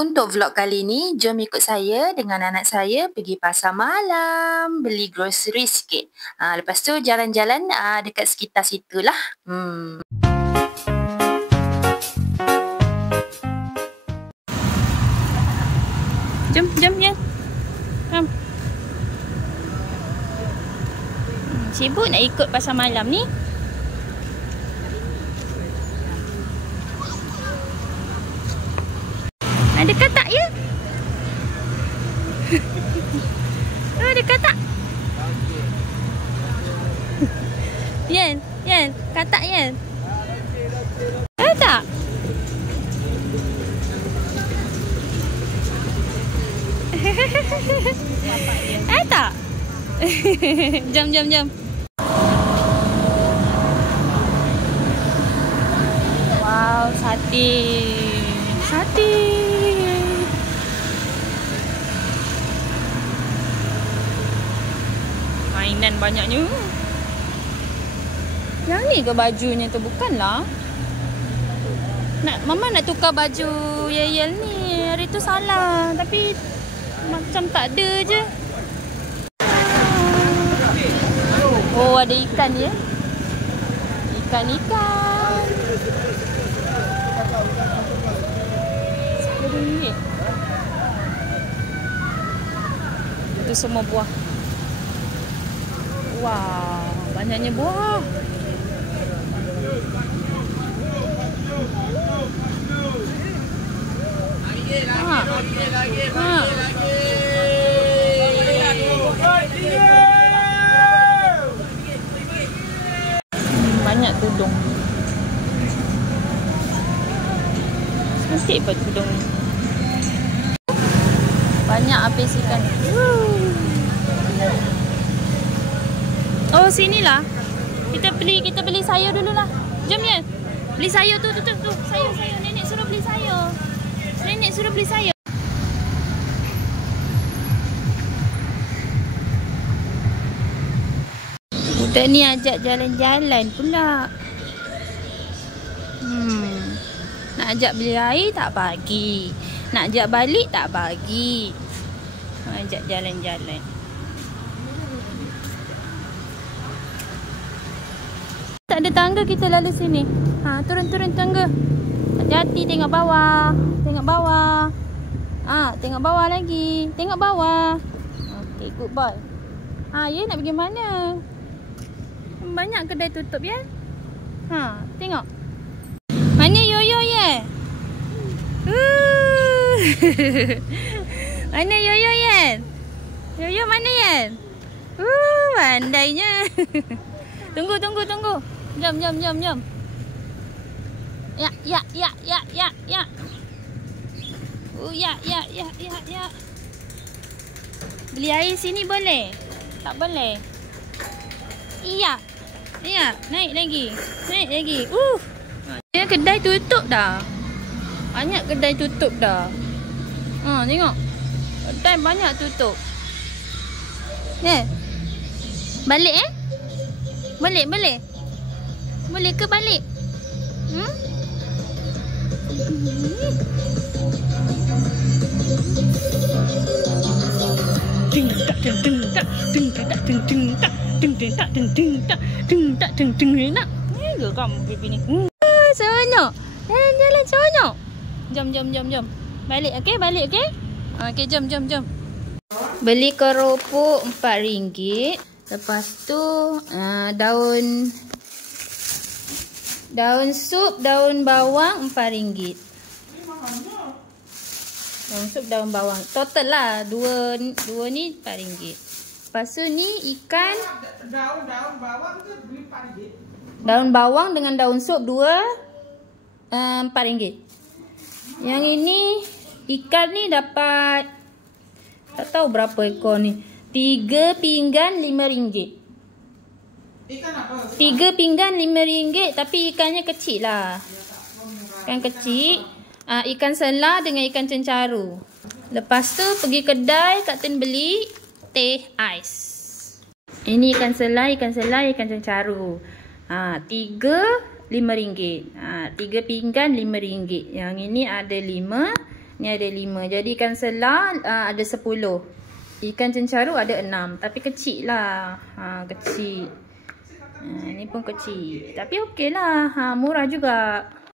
Untuk vlog kali ni, jom ikut saya dengan anak saya pergi pasar malam, beli grocery sikit. Lepas tu jalan-jalan dekat sekitar situ lah. Jom ya. Sibuk nak ikut pasar malam ni. Dekat tak ya? Dekat tak? Yan, katak Yan. Tak? Tak? Jom. Wow, sate. Mainan banyaknya. Yang ni ke bajunya tu? Bukanlah. Mama nak tukar baju Yayel ni. Hari tu salah. Tapi macam tak ada je. Oh, ada ikan ya. Ikan. RM10. Itu semua buah. Wow, banyaknya buah. Banyak tudung. Cantik apa tudung ni. Banyak habis ikan. Oh, sinilah. Kita beli sayur dululah. Jom ya. Beli sayur tu. Sayur. Nenek suruh beli sayur. Budak ni ajak jalan-jalan pula. Nak ajak beli air tak bagi. Nak ajak balik tak bagi. Ajak jalan-jalan. Tak ada tangga kita lalu sini. Turun tangga. Hati-hati tengok bawah. Tengok bawah lagi. Tengok bawah. Okay, good boy. Ya nak pergi mana? Banyak kedai tutup ya. Tengok. Mana yoyo ya? Mana yoyo ya? Yoyo mana ya? Pandainya. Tunggu. Jom. Ya. Ya. Beli air sini boleh? Tak boleh. Iya. Naik lagi. Dia kedai tutup dah. Banyak kedai tutup dah. Tengok. Kedai banyak tutup. Balik Boleh? Boleh ke balik? Geram pipi ni. Seronok. Jalan seronok. Jom. Balik okey? Okey, jom. Beli keropok RM4. Lepas tu daun sup, daun bawang RM4. Daun sup, daun bawang. Total lah dua ni RM4. Lepas tu ni ikan. Daun bawang tu beli RM4. Daun bawang dengan daun sup RM4. Yang ini ikan ni dapat tak tahu berapa ekor ni. 3 pinggan RM5. Ikan apa? 3 pinggan RM5 tapi ikannya kecil lah. Ikan kecil. Ikan selah dengan ikan cencaru. Lepas tu pergi kedai, Kak Tin beli teh ais. Ini ikan selah, ikan cencaru. 3 RM5. 3 pinggan RM5. Yang ini ada 5. Ni ada 5. Jadi ikan selah ada 10. Ikan cencaru ada 6. Tapi kecil lah. Kecil. Ni pun kecil. Tapi okey lah. Murah juga.